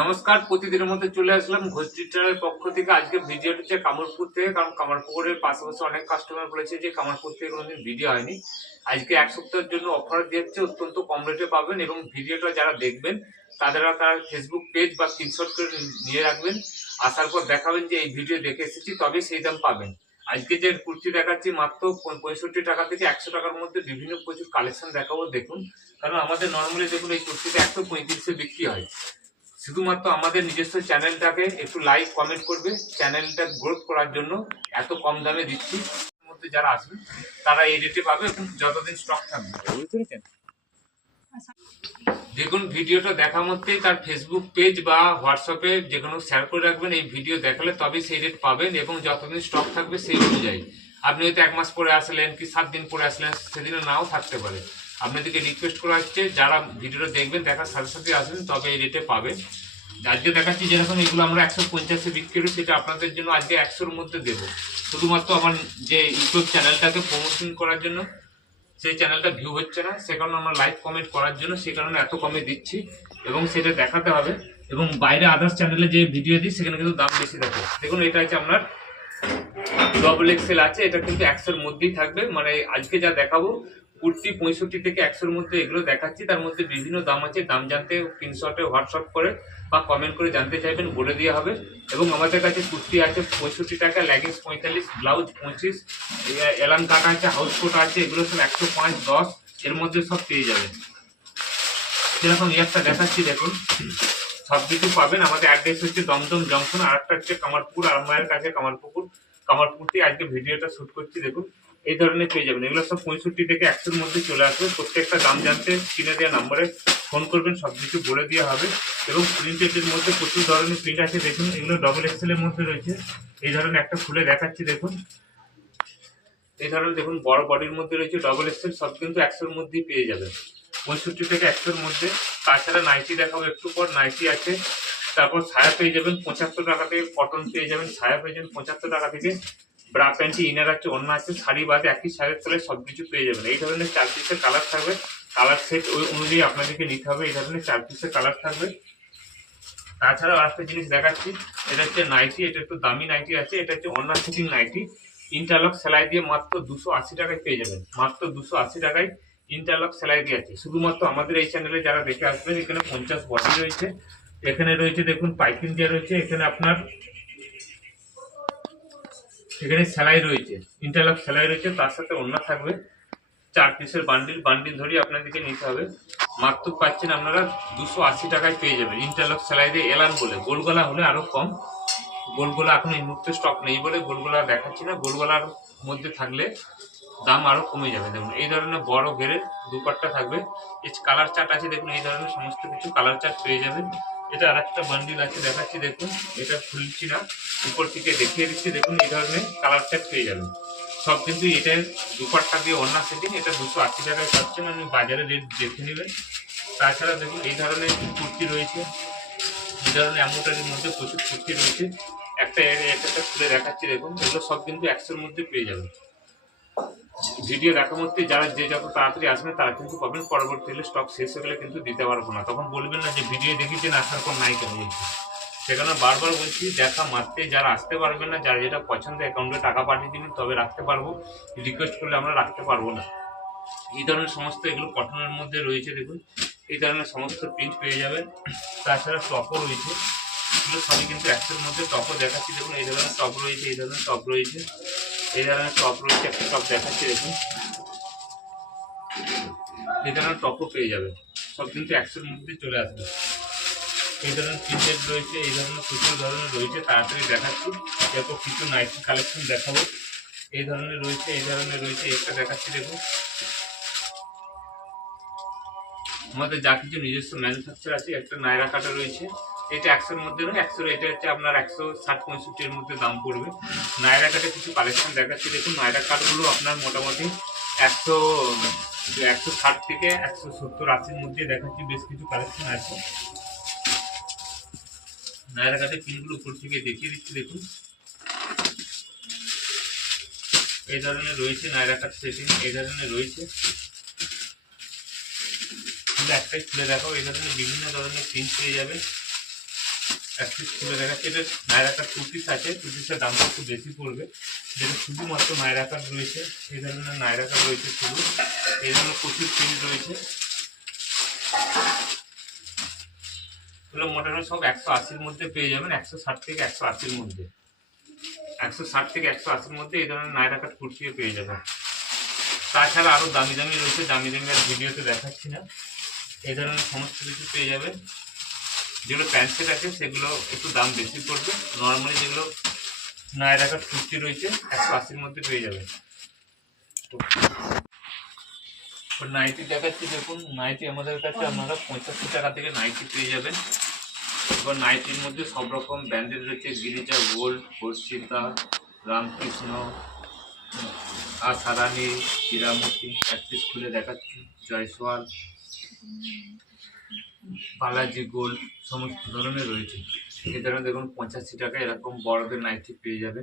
নমস্কার, প্রতিদিনের মধ্যে চলে আসলাম ঘোষ টুইটারের পক্ষ থেকে। আজকে ভিডিও হচ্ছে কামরপুর থেকে, কারণ কামারপুকুরের পাশাপাশি অনেক কাস্টমার বলেছে যে কামারপুর থেকে কোনোদিন ভিডিও হয়নি। আজকে এক সপ্তাহের জন্য অফার দিচ্ছে অত্যন্ত কম রেটে পাবেন এবং ভিডিওটা যারা দেখবেন তারা তার ফেসবুক পেজ বা স্ক্রিনশট করে নিয়ে রাখবেন। আসার পর দেখাবেন যে এই ভিডিও দেখে এসেছি, তবে সেই দাম পাবেন। আজকে যে কুর্তি দেখাচ্ছি মাত্র পঁয়ষট্টি টাকা থেকে একশো টাকার মধ্যে বিভিন্ন প্রচুর কালেকশন দেখাবো, দেখুন। কারণ আমাদের নর্মালি দেখুন এই কুর্তিটা একশো পঁয়ত্রিশে বিক্রি হয়। শুধুমাত্র আমাদের নিজস্ব চ্যানেলটাকে একটু লাইক কমেন্ট করবে। চ্যানেলটা গ্রোথ করার জন্য এত কম দামে দিচ্ছি। মধ্যে যারা আসবে, তারা এই রেটে পাবে এবং যতদিন স্টক থাকবে। বুঝতে দেখুন, ভিডিওটা দেখা মধ্যেই তার ফেসবুক পেজ বা হোয়াটসঅ্যাপে যে কোনো শেয়ার করে রাখবেন। এই ভিডিও দেখালে তবে সেই রেট পাবেন এবং যতদিন স্টক থাকবে সেই অনুযায়ী। আপনি হয়তো এক মাস পরে আসলেন, কি সাত দিন পরে আসলেন সেদিনে নাও থাকতে পারে। আপনাদেরকে রিকোয়েস্ট করা হচ্ছে যারা ভিডিওটা দেখবেন, দেখার সাথে সাথে আসবেন, তবে এই রেটে পাবেন। আজকে দেখাচ্ছি যেরকম এগুলো আমরা একশো পঞ্চাশে বিক্রি করি, সেটা আপনাদের জন্য আজকে একশোর মধ্যে দেবো। শুধুমাত্র আমার যে ইউটিউব চ্যানেলটাকে প্রমোশন করার জন্য, সেই চ্যানেলটা ভিউ হচ্ছে না, সে কারণে আমরা লাইভ কমেন্ট করার জন্য সেই কারণে এত কমে দিচ্ছি এবং সেটা দেখাতে হবে। এবং বাইরে আদার্স চ্যানেলে যে ভিডিও দিই, সেখানে কিন্তু দাম বেশি থাকে। দেখুন, এটা হচ্ছে আপনার ডবল এক্সেল আছে, এটা কিন্তু একশোর মধ্যেই থাকবে। মানে আজকে যা দেখাবো কুর্তি পঁয়ষট্টি থেকে একশোর মধ্যে এগুলো দেখাচ্ছি। তার মধ্যে বিভিন্ন দাম আছে। দাম জানতে স্ক্রিনশটে হোয়াটসঅ্যাপ করে বা কমেন্ট করে জানতে চাইবেন, বলে দেওয়া হবে। এবং আমাদের কাছে কুর্তি আছে পঁয়ষট্টি টাকা লেগিংস পঁয়তাল্লিশ ব্লাউজ পঁচিশ এলান কাটা আছে হাউস কোট আছে, এগুলো সব একশো পাঁচ, দশ, এর মধ্যে সব পেয়ে যাবেন। যেরকম একটা দেখাচ্ছি, দেখুন। সব কিছু পাবেন। আমাদের অ্যাড্রেস হচ্ছে দমদম জংশন আর একটা হচ্ছে কামারপুর আরামায়ের কাছে কামারপুকুর। কামারপুর আজকে ভিডিওটা শ্যুট করছি, দেখুন। এই ধরনের পেয়ে যাবেন। এগুলো সব পঁয়ষট্টি থেকে একশোর মধ্যে চলে আসবে। প্রত্যেকটা দাম জানতে কিনে দেওয়া নাম্বারে ফোন করবেন সব কিছু বলে দেওয়া হবে। এবং প্রিন্টেডের মধ্যে প্রচুর ধরনের প্রিন্ট আছে। দেখুন, এগুলো ডবল এক্সেলের মধ্যে রয়েছে। এই ধরনের একটা খুলে দেখাচ্ছি, দেখুন। এই ধরনের, দেখুন, বড় বডির মধ্যে রয়েছে ডবল এক্সেল সব কিন্তু একশোর মধ্যেই পেয়ে যাবেন। পঁয়ষট্টি থেকে একশোর মধ্যে। তাছাড়া নাইটি দেখাবো একটু পর। নাইটি আছে। তারপর ছায়া পেয়ে যাবেন পঁচাত্তর টাকা থেকে। কটন পেয়ে যাবেন। ছায়া পেয়ে যাবেন পঁচাত্তর টাকা থেকে। ব্রা প্যান্টি ইনার আছে, অন্য আছে, শাড়ি বাদে একই শাড়ির তলে সব কিছু পেয়ে যাবেন। এই ধরনের চার পিসের কালার থাকবে। কালার সেট ওই অনুযায়ী আপনাদেরকে নিতে হবে, এই ধরনের চার পিসের কালার থাকবে। তাছাড়াও আরেকটা জিনিস দেখাচ্ছি, এটা হচ্ছে নাইটি এটা একটু দামি নাইটি আছে, এটা হচ্ছে অন্য ফিটিং নাইটি ইন্টারলক সেলাই দিয়ে মাত্র দুশো আশি টাকায় পেয়ে যাবেন, মাত্র দুশো আশি টাকায় ইন্টারলক সেলাই দিয়ে আছে। শুধুমাত্র আমাদের এই চ্যানেলে যারা দেখে আসবেন, এখানে পঞ্চাশ বডি রয়েছে। এখানে রয়েছে দেখুন পাইপিং দিয়ে রয়েছে, এখানে আপনার এখানে সেলাই রয়েছে ইন্টারলক সেলাই রয়েছে, তার সাথে অন্য থাকবে। চার পিসের বান্ডিল বান্ডিল ধরেই আপনাদেরকে নিতে হবে। মাত্র পাচ্ছেন আপনারা দুশো আশি টাকায় পেয়ে যাবেন। ইন্টারলক সেলাই দিয়ে এলান বলে, গোলগলা হলে আরও কম। গোলগোলা এখন এই মুহূর্তে স্টক নেই বলে গোলগোলা দেখাচ্ছি না। গোলগোলার মধ্যে থাকলে দাম আরও কমে যাবে। দেখুন, এই ধরনের বড় ঘেরের দুপাট্টা থাকবে। এই কালার চার্ট আছে, দেখুন, এই ধরনের সমস্ত কিছু কালার চার্ট পেয়ে যাবেন। এটা আর একটা বান্ডিল আছে, দেখাচ্ছি, দেখুন। এটা খুলছি না, উপর থেকে দেখিয়ে দিচ্ছি, দেখুন, এই ধরনের কালার চার্ট পেয়ে যাবেন সব কিন্তু এটা দুপাট্টা দিয়ে অন্য সেটিং এটা দুশো আশি টাকায় পাচ্ছেন, আপনি বাজারে রেট দেখে নেবেন। তাছাড়া দেখুন, এই ধরনের কুর্তি রয়েছে। এই ধরনের অ্যামোটারির মধ্যে প্রচুর কুর্তি রয়েছে। একটা একটা খুলে দেখাচ্ছি, দেখুন। এগুলো সব কিন্তু একশোর মধ্যে পেয়ে যাবেন। ভিডিও দেখার মধ্যে যারা যে যত তাড়াতাড়ি আসবে, তারা কিন্তু পাবেন। পরবর্তীতে স্টক শেষ হয়ে গেলে কিন্তু দিতে পারব না। তখন বলবেন না যে ভিডিও দেখেছেন আসার পর নাই কেন সেখানে বারবার বলছি, দেখা মারতে যারা আসতে পারবেন না, যারা যেটা পছন্দ অ্যাকাউন্টে টাকা পাঠিয়ে দিবেন, তবে রাখতে পারব। রিকোয়েস্ট করলে আমরা রাখতে পারব না। এই ধরনের সমস্ত এগুলো কটনের মধ্যে রয়েছে, দেখুন। এই ধরনের সমস্ত প্রিন্ট পেয়ে যাবেন। তাছাড়া টপও রয়েছে। এগুলো সবই কিন্তু একশোর মধ্যে টপও দেখাচ্ছি, দেখুন। এই ধরনের টপ রয়েছে, এই ধরনের টপ রয়েছে। এই ধরনের টপ রয়েছে একটা টপ দেখাচ্ছি, দেখুন। এই ধরনের টপও পেয়ে যাবে সব কিন্তু একশোর মধ্যে চলে আসবে। এই ধরনের প্রিন্টেড রয়েছে, এই ধরনের প্রচুর ধরনের রয়েছে, তাড়াতাড়ি দেখাচ্ছি। এরপর কিছু নাইটি কালেকশন দেখাবো। এই ধরনের রয়েছে, এই ধরনের রয়েছে, একটা দেখাচ্ছি, দেখুন। আমাদের যা কিছু নিজস্ব ম্যানুফ্যাকচার আছে, একটা নায়রা কাটা রয়েছে। এটা একশোর মধ্যে নয়, একশো এটা হচ্ছে আপনার একশো ষাট পঁয়ষট্টির মধ্যে দাম পড়বে। নায়রা কাটে কিছু কালেকশন দেখাচ্ছি। দেখুন নায়রা কাটগুলো আপনার মোটামুটি একশো একশো ষাট থেকে একশো সত্তর আশির মধ্যে দেখাচ্ছি, বেশ কিছু কালেকশন আছে। নায়রা কাটে পিনগুলো উপর থেকে দেখিয়ে দিচ্ছি, দেখুন। এই ধরনের রয়েছে নায়রা কাট সেটিং এই ধরনের রয়েছে। একটাই খুলে দেখো এই ধরনের বিভিন্ন ধরনের প্রিন্ট পেয়ে যাবে এক পিস খুলে দেখাচ্ছি এটা আছে টু দামটা একটু বেশি পড়বে। যেটা শুধুমাত্র রয়েছে ধরনের রয়েছে শুধু। এই ধরনের প্রচুর রয়েছে। সব একশো আশির মধ্যে পেয়ে যাবেন, একশো ষাট থেকে একশো আশির মধ্যে। একশো ষাট থেকে একশো আশির মধ্যে এই ধরনের কুর্তিও পেয়ে যাবেন। তাছাড়া আরও দামি দামি রয়েছে, দামি দামি আর ভিডিওতে দেখাচ্ছি না। এই ধরনের সমস্ত কিছু পেয়ে যাবেন। যেগুলো প্যান্ট সেট আছে সেগুলো একটু দাম বেশি পড়বে। নর্মালি যেগুলো নায়রাকার কুর্তি রয়েছে, একশো আশির মধ্যে পেয়ে যাবেন। নাইটি দেখাচ্ছি দেখুন নাইটি আমাদের কাছে আপনারা পঁচাশি টাকা থেকে নাইটি পেয়ে যাবেন। এবার নাইটির মধ্যে সব রকম ব্র্যান্ডের রয়েছে, গিরিজা গোল্ড, হর্ষিতা, রামকৃষ্ণ, আশারানি, হীরামতি, এক পিস খুলে দেখাচ্ছি, জয়সওয়াল। বালাজি গোল্ড, সমস্ত ধরনের রয়েছে। এই ধরনের দেখুন, পঁচাশি টাকা এরকম বড়দের নাইটি পেয়ে যাবে।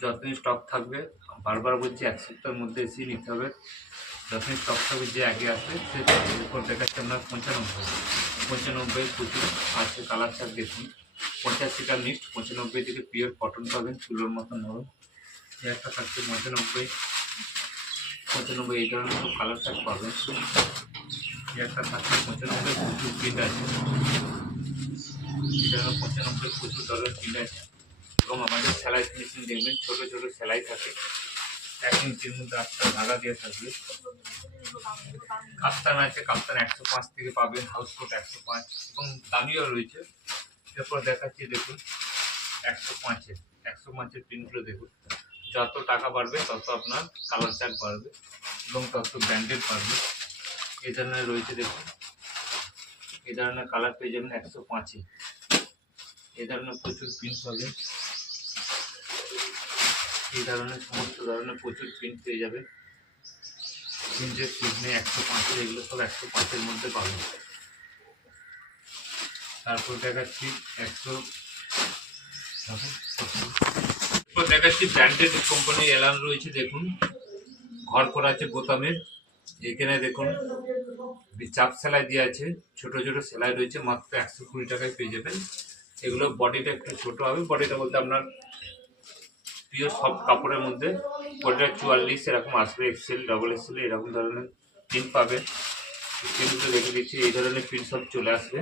যতদিন স্টক থাকবে। বারবার বলছি, এক সপ্তাহের মধ্যে এসেই নিতে হবে। যতদিন স্টক থাকবে, যে আগে আসবে, সে দেখাচ্ছে আপনার পঁচানব্বই। পঁচানব্বই প্রচুর। আছে কালার চার দেখুন। পঁচাশিটা মিক্সড পঁচানব্বই থেকে পিওর কটন পাবেন চুলোর হবে এই একটা থাকছে পঁচানব্বই। পঁচানব্বই এই ধরনের কালার চার্ট পাবেন। একটা থাকছে পঁচানব্বই প্রচুর প্রিন্ট আছে। পঁচানব্বই প্রচুর ডলার প্রিন্ট আছে। এবং আমাদের সেলাই ফিনিশিং দেখবেন, ছোটো ছোটো সেলাই থাকে। এক ইঞ্চির মধ্যে আটটা ধাগা দিয়ে থাকবে কাপ্তান আছে কাপ্তান একশো পাঁচ থেকে পাবেন হাউস কোট একশো পাঁচ। এবং দামিও রয়েছে। এরপর দেখাচ্ছি, দেখুন, একশো পাঁচের একশো পাঁচের প্রিন্টগুলো দেখুন। যত টাকা বাড়বে, তত আপনার কালার চার্ট বাড়বে এবং তত ব্র্যান্ডেড বাড়বে। এই ধরনের রয়েছে দেখুন। এই ধরনের কালার পেয়ে যাবেন একশো পাঁচে। এই ধরনের প্রচুর প্রিন্ট পাবে এই ধরনের সমস্ত ধরনের প্রচুর প্রিন্ট পেয়ে যাবে। প্রিন্টের সিডনে একশো পাঁচের এগুলো সব একশো পাঁচের মধ্যে পাবেন। তারপর দেখাচ্ছি একশো দেখাচ্ছি ব্র্যান্ডেড কোম্পানির এলান রয়েছে দেখুন। ঘর করা আছে বোতামের। এখানে দেখুন চাপ সেলাই দিয়ে আছে, ছোট ছোট সেলাই রয়েছে, মাত্র একশো কুড়ি টাকায় পেয়ে যাবেন। এগুলো বডিটা একটু ছোট হবে, বডিটা বলতে আপনার প্রিয় সব কাপড়ের মধ্যে। বডিটা চুয়াল্লিশ, এরকম আসবে এক্সেল ডবল এক্সেল এরকম ধরনের প্রিন্ট পাবে। প্রিন্টগুলো দেখে দিচ্ছি, এই ধরনের প্রিন্ট সব চলে আসবে।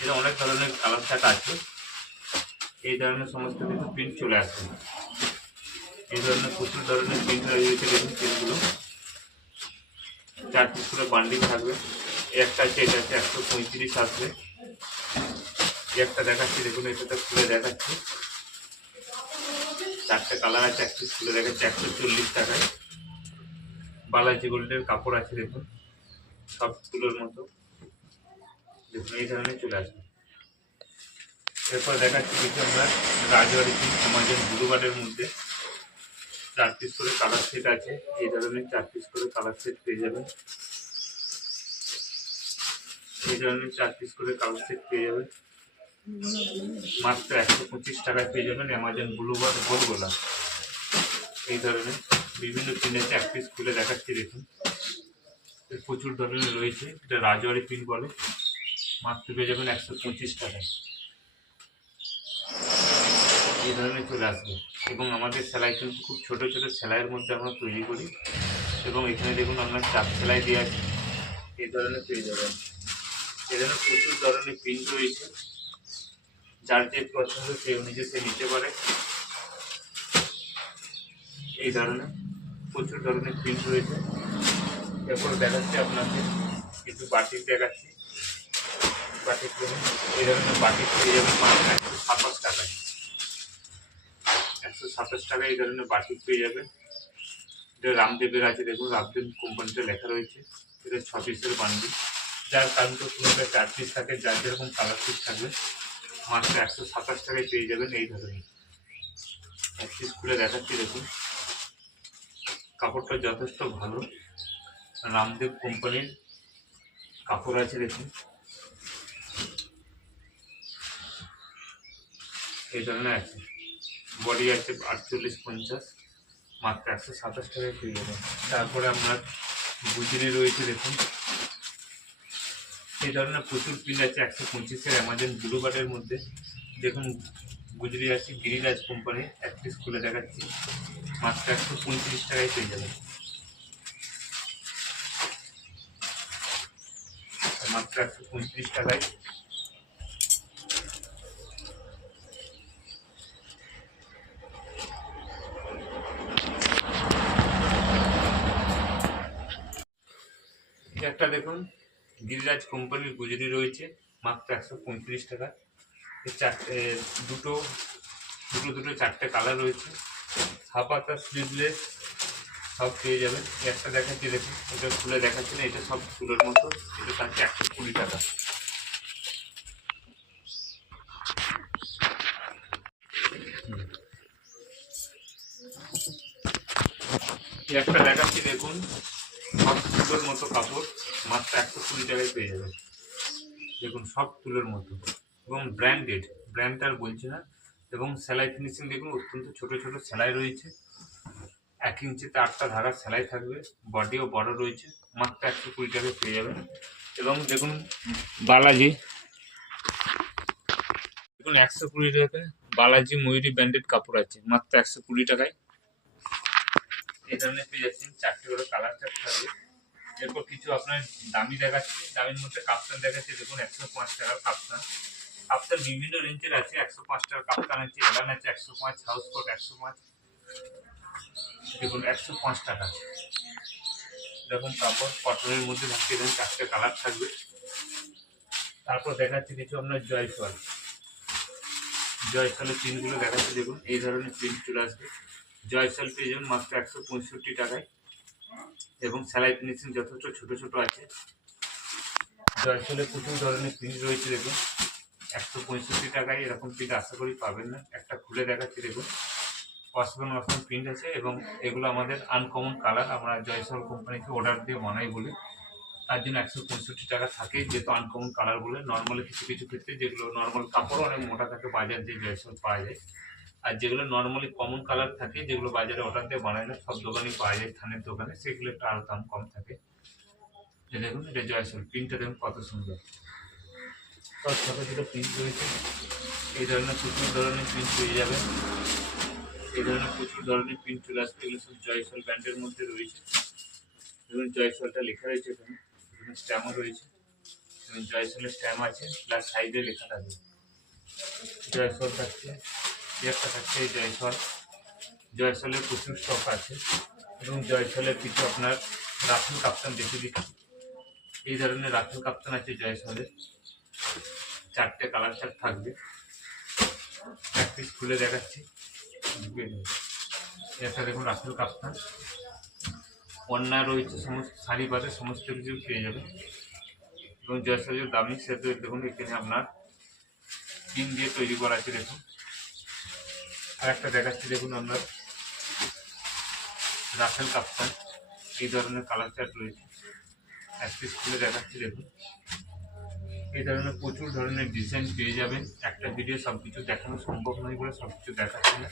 এটা অনেক ধরনের কালার শার্ট আছে। এই ধরনের সমস্ত কিছু প্রিন্ট চলে আসবে। এই ধরনের প্রচুর ধরনের প্রিন্ট রয়েছে দেখুন প্রিন্টগুলো চার পিস করে বান্ডিল থাকবে। একটা আছে আছে, একশো পঁয়ত্রিশ আসবে। একটা দেখাচ্ছি, দেখুন, এটাতে খুলে দেখাচ্ছি। চারটে কালার আছে, এক পিস খুলে দেখাচ্ছি, একশো চল্লিশ টাকায়। বালাজি গোল্ডের কাপড় আছে, দেখুন। সবগুলোর মতো। দেখুন, এই ধরনের চলে আসবে। এরপর দেখাচ্ছি কিছু আমরা রাজবাড়ি আমাজন ব্লুবার্ডের মধ্যে। চার পিস করে কালার সেট আছে। এই ধরনের চার পিস করে কালার সেট পেয়ে যাবেন। এই ধরনের চার পিস করে কালার সেট পেয়ে যাবেন। মাত্র একশো পঁচিশ টাকায় পেয়ে যাবেন অ্যামাজন ব্লুবার গোলগোলা এই ধরনের বিভিন্ন প্রিন্ট এক পিস খুলে দেখাচ্ছি, দেখুন। প্রচুর ধরনের রয়েছে। এটা রাজবাড়ি প্রিন্ট বলে। মাত্র পেয়ে যাবেন একশো পঁচিশ টাকায়। এই ধরনের চলে আসবে। এবং আমাদের সেলাই কিন্তু খুব ছোট ছোট সেলাইয়ের মধ্যে আমরা তৈরি করি। এবং এখানে দেখুন আমরা চাপ সেলাই দিয়ে আছে। এই ধরনের পেয়ে যাবেন ধরনের প্রচুর ধরনের প্রিন্ট রয়েছে। যার যে পছন্দ সে অনুযায়ী সে নিতে পারে। এই ধরনের প্রচুর ধরনের প্রিন্ট রয়েছে। এরপর দেখাচ্ছি আপনাকে কিছু বাটিক দেখাচ্ছি। দেখুন এই ধরনের বাটিক পেয়ে যাবেন মাত্র একশো সাতাশ টাকায়। একশো সাতাশ টাকায় এই ধরনের বাটিক পেয়ে যাবেন এটা রামদেবের আছে, দেখুন, রামদেব কোম্পানিতে লেখা রয়েছে। এটা ছ পিসের বান্ডি। যার কারণ তো কোনোটা চার পিস থাকে, যার যেরকম কালার পিস থাকবে, মাত্র একশো সাতাশ টাকায় পেয়ে যাবেন এই ধরনের। এক পিস খুলে দেখাচ্ছি, দেখুন। কাপড়টা যথেষ্ট ভালো। রামদেব কোম্পানির কাপড় আছে, দেখুন। এই ধরনের আছে। বডি আছে আটচল্লিশ পঞ্চাশ, মাত্র একশো সাতাশ টাকায় পেয়ে যাবেন। তারপরে আপনার গুজরি রয়েছে, দেখুন। এই ধরনের প্রচুর প্রিন্ট আছে একশো পঁচিশের অ্যামাজন ব্লু বাটের মধ্যে। দেখুন, গুজরি আছে গিরিরাজ কোম্পানি, এক পিস খুলে দেখাচ্ছি। মাত্র একশো পঁয়ত্রিশ টাকায় পেয়ে যাবেন। মাত্র একশো পঁয়ত্রিশ টাকায় একটা দেখুন গিরিরাজ কোম্পানির গুজরি রয়েছে, মাত্র একশো পঁয়ত্রিশ টাকা। চারটে দুটো দুটো দুটো, চারটে কালার রয়েছে। হাফ হাতা স্লিভলেস সব পেয়ে যাবেন। একটা দেখাচ্ছি, দেখুন, এটা খুলে দেখাচ্ছি না, এটা সব ফুলের মতো। এটা থাকছে একশো কুড়ি টাকা। একটা দেখাচ্ছি, দেখুন। সব তুলোর মতো কাপড় মাত্র একশো কুড়ি টাকায় পেয়ে যাবেন। দেখুন, সব তুলোর মতো। এবং ব্র্যান্ডেড ব্র্যান্ড আর বলছি না। এবং সেলাই ফিনিশিং দেখুন, অত্যন্ত ছোট ছোট সেলাই রয়েছে। এক ইঞ্চিতে আটটা ধারা সেলাই থাকবে বডিও বড় রয়েছে, মাত্র একশো কুড়ি টাকায় পেয়ে যাবেন। এবং দেখুন, বালাজি। দেখুন, একশো কুড়ি টাকায় বালাজি ময়ূরী ব্র্যান্ডেড কাপড় আছে, মাত্র একশো কুড়ি টাকায়। এই ধরনের পেয়ে যাচ্ছেন। চারটে করে কালার চার্ট থাকবে। এরপর কিছু আপনার দামি দেখাচ্ছে। দামির মধ্যে কাপ্তান দেখাচ্ছে। দেখুন, একশো পাঁচ টাকার কাপ্তান কাপ্তান বিভিন্ন রেঞ্জের আছে। একশো পাঁচ টাকার কাপ্তান আছে। এলান আছে, একশো পাঁচ হাউস কোট একশো পাঁচ। দেখুন, একশো পাঁচ টাকা। এরকম কাপড় কটনের মধ্যে থাকছে। এরকম চারটে কালার থাকবে। তারপর দেখাচ্ছে কিছু আপনার জয়ফল। জয়ফলের প্রিন্টগুলো দেখাচ্ছে। দেখুন, এই ধরনের প্রিন্ট চলে আসবে। জয়সল পেয়ে যাবেন মাত্র একশো পঁয়ষট্টি টাকায়। এবং সেলাই ফিনিশিং যথেষ্ট ছোট ছোট আছে। জয়সলে প্রচুর ধরনের প্রিন্ট রয়েছে, দেখুন। একশো পঁয়ষট্টি টাকায় এরকম প্রিন্ট আশা করি পাবেন না। একটা খুলে দেখাচ্ছি, দেখুন। অসাধারণ অসাধারণ প্রিন্ট আছে এবং এগুলো আমাদের আনকমন কালার আমরা জয়সল কোম্পানিকে অর্ডার দিয়ে বানাই বলে। তার জন্য একশো পঁয়ষট্টি টাকা থাকে, যেহেতু আনকমন কালার বলে। নর্মালি কিছু কিছু ক্ষেত্রে যেগুলো নর্মাল কাপড় অনেক মোটা থাকে, বাজার দিয়ে জয়সল পাওয়া যায়। আর যেগুলো নর্মালি কমন কালার থাকে, যেগুলো বাজারে অর্ডার দিয়ে বানায় না সব দোকানেই পাওয়া যায়, থানের দোকানে, সেগুলো একটু আরও দাম কম থাকে। দেখুন, এটা জয়সল প্রিন্টটা দেখুন কত সুন্দর। সব ছোটো ছোটো প্রিন্ট রয়েছে। এই ধরনের প্রচুর ধরনের প্রিন্ট পেয়ে যাবেন এই ধরনের প্রচুর ধরনের প্রিন্ট চলে আসবে এগুলো সব জয়সল ব্র্যান্ডের মধ্যে রয়েছে। দেখুন, জয়সলটা লেখা রয়েছে এখানে। স্ট্যাম্পও রয়েছে। জয়সলের স্ট্যাম্প আছে প্লাস সাইডে লেখা থাকবে জয়সল থাকছে। একটা থাকছে এই জয়সল। জয়সলের প্রচুর স্টক আছে এবং জয়সলের কিছু আপনার রাফেল কাপ্তান দেখে দিচ্ছি। এই ধরনের রাফেল কাপ্তান আছে জয়সলের চারটে কালার চার্ট থাকবে। এক পিস খুলে দেখাচ্ছি। একটা দেখুন রাফেল কাপ্তান অন্যায় রয়েছে, সমস্ত শাড়ি বাদে সমস্ত কিছু পেয়ে যাবে। এবং জয়সলের দামি সেটা দেখুন, এখানে আপনার পিন দিয়ে তৈরি করা আছে, দেখুন। আর একটা দেখাচ্ছি, দেখুন আপনার। রাফেল কাপ্তান এই ধরনের কালার চার্ট রয়েছে। এক পিস খুলে দেখাচ্ছি, দেখুন। এই ধরনের প্রচুর ধরনের ডিজাইন পেয়ে যাবেন। একটা ভিডিও সব কিছু দেখানো সম্ভব নয় বলে সব কিছু দেখাচ্ছি না।